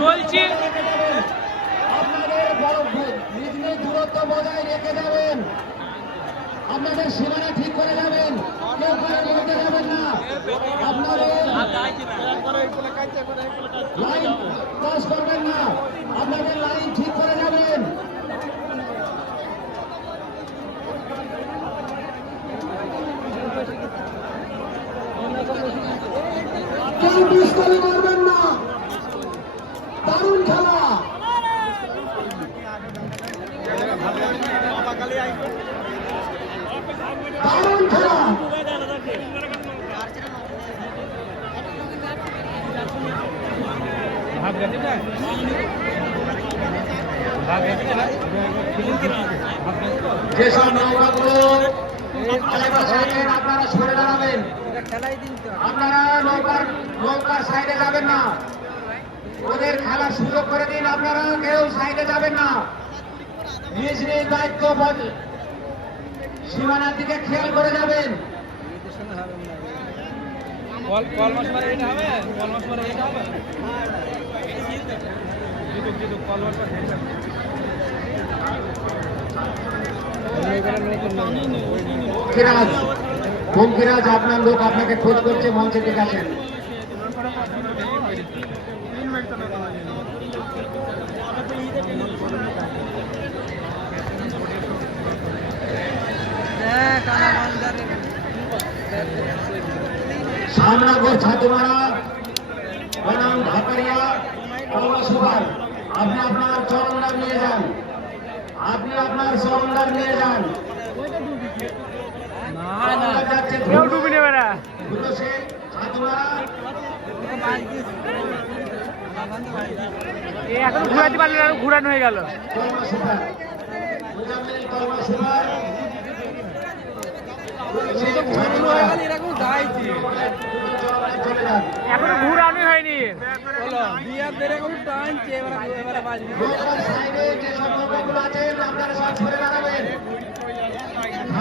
বলছি। দূরত্ব বজায় রেখে যাবেন। আপনাদের সীমানা ঠিক করে যাবেন। কেউ করে নিতে যাবেন না। আপনাদের লাইন ক্রস করবেন না। আপনাদের লাইন ঠিক করে যাবেন। কেউ পিস্তলে মারবেন না। দারুণ খেলা। দারুণ খেলা। যেসব নৌকাগুলো আপনারা সরে দাঁড়াবেন। আপনারা নৌকার নৌকার সাইডে যাবেন না। ওদের খেলার সুযোগ করে দিন আপনারা কেউ সাইডে যাবেন না। নিজ নিজ দায়িত্ব সীমানার দিকে খেয়াল করে যাবেন। কল কল মাছ মারে এটা হবে কল মাছ মারে এটা হবে জিতুক জিতুক কল মাছ মারে এটা হবে। ফিরাজ ফিরাজ আপনার লোক আপনাকে খোঁজ করছে মঞ্চে ঠিক আছেন শ্যামনগর ছাতুমারা বনাম ঢাকারিয়া পৌরসভার আপনি আপনার চরণদার নিয়ে যান আপনি আপনার চরণদার নিয়ে যান না না যাচ্ছে কেউ ডুবি নেবে না এখন ঘুরাতে পারলে না ঘুরানো হয়ে গেল এখনও ঘুরানোই হয়নি। নৌকার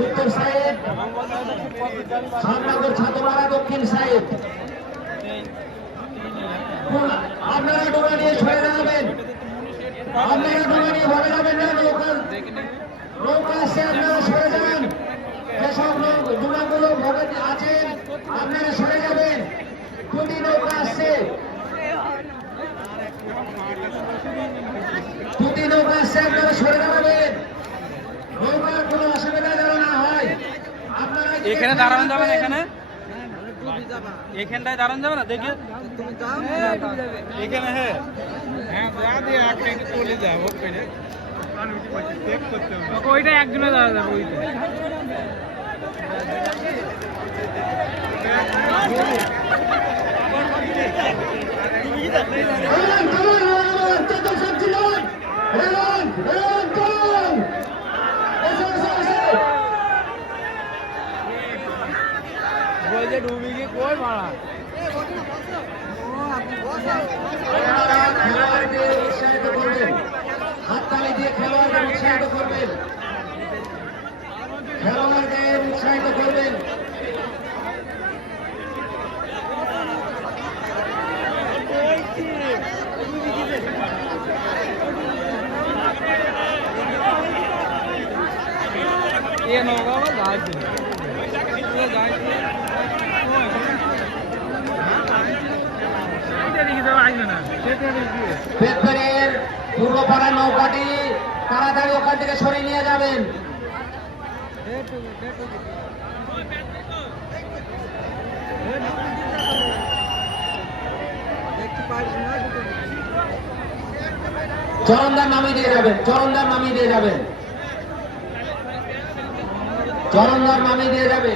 উত্তর সাইড আপনারা ডোবা নিয়ে সরে দাঁড়াবেন আপনারা ডোবা নিয়ে ভরে যাবেন। না নৌকা নৌকা আসছে আপনারা সরে যাবেন যেসব নৌ- ডোবাগুলো ভরে আছেন আপনারা সরে যাবেন দুটি নৌকা দুটি নৌকা আসছে আপনারা সরে দাঁড়াবেন নৌকার কোনো অসুবিধা যেন না হয়। আপনারা এখানে দাঁড়ানো যাবে না এখানে? এখানটায় দাঁড়ানো যাবে না? দেখে। এখানে হ্যাঁ। ওইটা একজনে দাঁড়া যাবে ওইটা। Yeah. পূর্বপাড়া নৌকাটি তাড়াতাড়ি ওখান থেকে সরিয়ে নিয়ে যাবেন। চরণদার নামিয়ে দিয়ে যাবেন, চরণদার নামিয়ে দিয়ে যাবেন। চরণদার নামিয়ে দিয়ে যাবে।